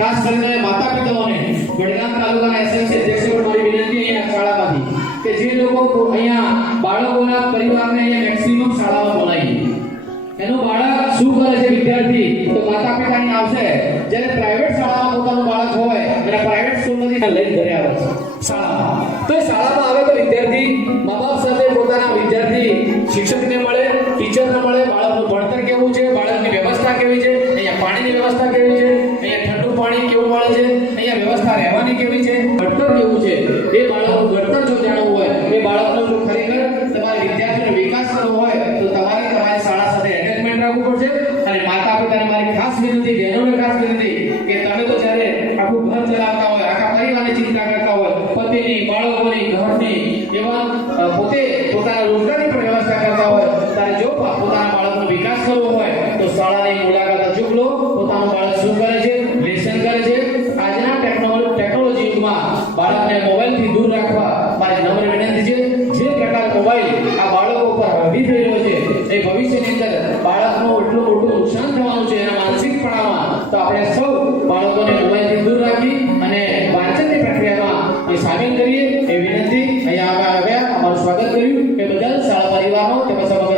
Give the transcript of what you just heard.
ખાસ કરીને માતા પિતાઓને વડગામ તાલુકાના એસએમસી અધ્યક્ષને મારી વિનંતી અહીંયા શાળામાંથી કે જે લોકો અહીંયા બાળકોના પરિવારને અહીંયા મેક્સિમમ શાળાઓ બોલાવી એનું બાળક શું કરે છે વિદ્યાર્થી? તો માતા પિતા અહીં આવશે. જ્યારે પ્રાઇવેટ શાળામાં પોતાનું બાળક હોય અને પ્રાઇવેટ સ્કૂલમાંથી લઈને ઘરે આવે છે. શાળામાં. તો એ શાળામાં આવે તો વિદ્યાર્થી મા બાપ સાથે પોતાના વિદ્યાર્થી શિક્ષકને મળે, ટીચરને મળે, બાળકનું ભણતર કેવું છે, બાળકની વ્યવસ્થા કેવી છે, અહીંયા પાણીની વ્યવસ્થા કેવી છે, અહીંયા ઠંડુ પાણી કેવું મળે છે? અહીંયા વ્યવસ્થા રહેવાની કેવી છે? ઘડતર કેવું છે? એ બાળકનું ઘડતર જો જાણવું હોય, એ બાળકનો જો ખરેખર તમારે વિદ્યાર્થીનો વિકાસ કરવો હોય, તો તમારે તમારી શાળા સાથે એટેચમેન્ટ રાખવું પડશે. અને માતા પિતાને મારી ખાસ વિનંતી, બહેનોને ખાસ વિનંતી, કે તમે તો જ્યારે આખું ઘર ચલાવતા હોય, આખા પરિવારની ચિંતા કરતા હોય, પતિની, બાળકોની, ઘરની, એવા પોતે પોતાના રોજગારની પણ વ્યવસ્થા કરતા હોય, ત્યારે જો પોતાના બાળકનો વિકાસ કરવો હોય, તો શાળાની મુલાકાત આવી રહ્યો છે. એ ભવિષ્યની અંદર બાળકનું એટલું મોટું નુકસાન થવાનું છે એના માનસિક પણામાં તો આપણે સૌ બાળકોને મોબાઈલથી દૂર રાખી અને વાંચનની પ્રક્રિયામાં એ સામેલ કરીએ. એ વિનંતી. અહીંયા આગળ આવ્યા. અમારું સ્વાગત કર્યું. એ બદલ શાળા પરિવારનો તેમજ સમગ્ર